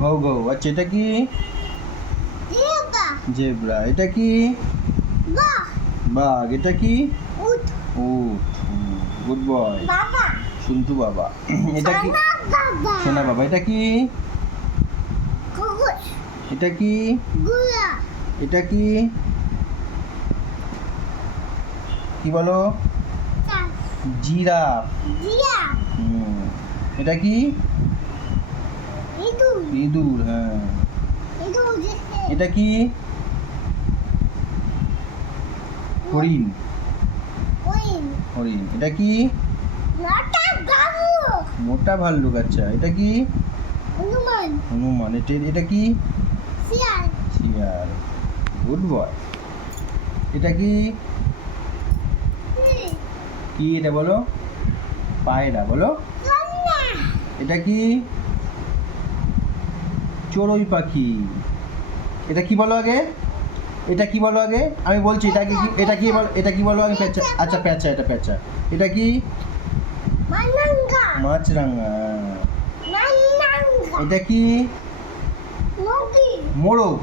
ঘৌ ঘৌ। আচ্ছা এটা কি? জেব্রা। এটা কি? বাঘ। এটা কি? উট। Good boy. সন্তু বাবা। এটা কি? সোনা বাবা। এটা কি? এটা কি? এটা কি? কি বলো? জিরাফ। এটা কি? ইঁদুর। হ্যাঁ। এটা কি? হরিণ। হরিণ। এটা কি? মোটা ভাল্লুক। আচ্ছা এটা কি? হনুমান। এটা কি? শিয়াল। Good boy. এটা কি? কি এটা বলো? পায়রা। বলো। এটা কি? চড়ুই পাখি। এটা কি বলো আগে? এটা কি বলো আগে? আমি বলছি এটা কি? এটা কি বলো? এটা কি বলো আগে? পেঁচা। আচ্ছা পেঁচা। এটা পেঁচা। এটা কি? মাছরাঙা। এটা কি? মোরগ।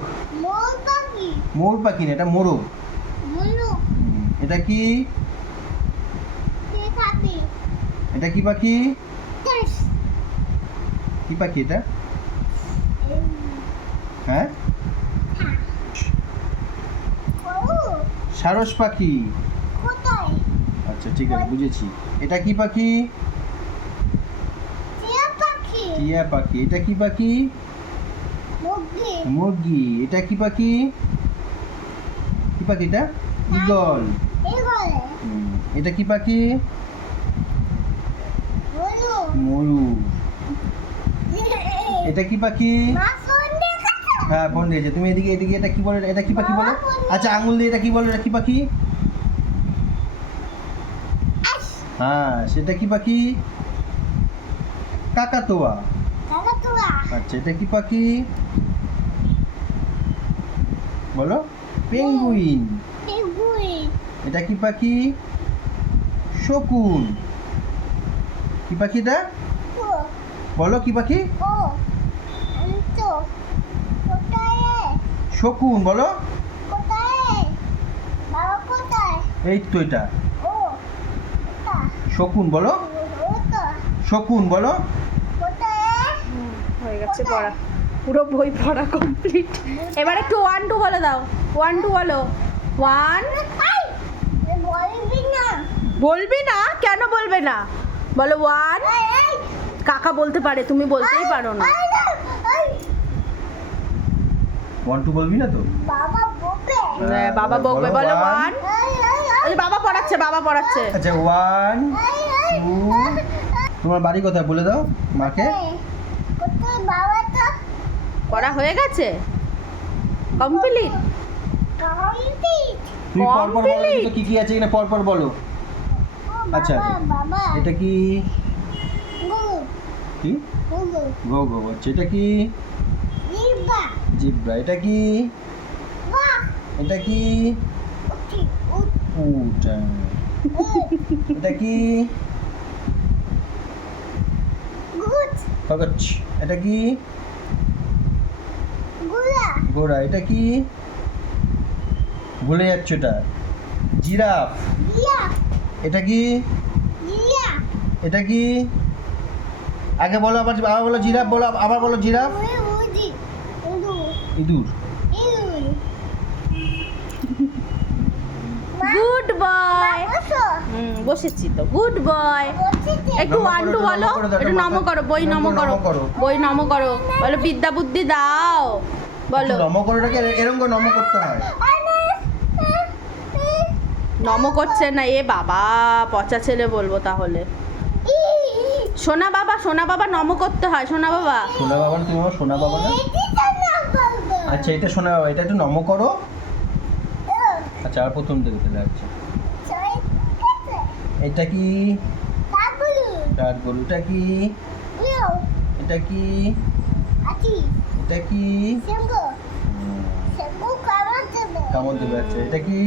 মোর পাখি না, এটা মোরগ। এটা কি? এটা কি পাখি? কি পাখি এটা? হ্যাঁ, সারস পাখি। আচ্ছা ঠিক আছে, বুঝেছি। এটা কি পাখি? টিয়া পাখি। এটা কি পাখি? মুরগি। এটা কি পাখি? কি পাখি এটা? ঈগল। এটা কি পাখি? ময়ূর। এটা কি পাখি? হ্যাঁ ফোন দিয়েছে। তুমি এদিকে এদিকে। এটা কি বলে? এটা কি পাখি বলো? আচ্ছা আঙুল দিয়ে এটা কি বলো? এটা কি পাখি? হ্যাঁ, সেটা কি পাখি? কাকাতুয়া। আচ্ছা এটা কি পাখি বলো? পেঙ্গুইন। এটা কি পাখি? শকুন। কি পাখি এটা? বলো কি পাখি? শকুন। বলো। এই তো এটা শকুন। বলো শকুন। বলো। হয়ে গেছে পড়া, পুরো বই পড়া কমপ্লিট। এবার একটু 1 2 বলে দাও। 1 2 বলো। 1। বলবি না? কেন বলবে না? বলো 1। কাকা বলতে পারে, তুমি বলতেই পারো না। 1 2 বলবি না তো? বাবা বকবে। বলো 1। ওই বাবা পড়াচ্ছে, বাবা পড়াচ্ছে। আচ্ছা 1 2। তোমার বাড়ি কোথায় বলে দাও মাকে। পড়া হয়ে গেছে কমপ্লিট। তুমি পরপর বলো তো কি কি আছে এখানে, পরপর বলো। আচ্ছা এটা কি? কি? গো গো। আচ্ছা এটা কি? জিব্রা। এটা কি? এটা কি? উট। এটা কি? কাগজ। এটা কি? ঘোড়া। এটা কি? ভুলে যাচ্ছ এটা। জিরাফ। এটা কি? এটা কি? আগে বলো, আবার বলো জিরাফ। বলো আবার বলো জিরাফ। ইঁদুর। Good boy. বসেছি তো। Good boy. একটু 1 2 বলো। একটু নমো করো, বই নমো করো, বই নমো করো। বলো বিদ্যা বুদ্ধি দাও। বলো নমো করাটাকে এরকম করে নমো করতে হয়। নমো করছে না। এ বাবা, পচা ছেলে বলবো তাহলে। সোনা বাবা, সোনা বাবা নমো করতে হয়। সোনা বাবা। সোনা বাবা না? তুমি আমার সোনা বাবা না? আচ্ছা এটা সোনা বাবা। এটা একটু নমো করো। আচ্ছা আর প্রথম থেকে চলে যাচ্ছে। এটা কি? কাঠগোল। এটা কি? এটা কি? এটা কি? কামড় দেবে। আচ্ছা এটা কি?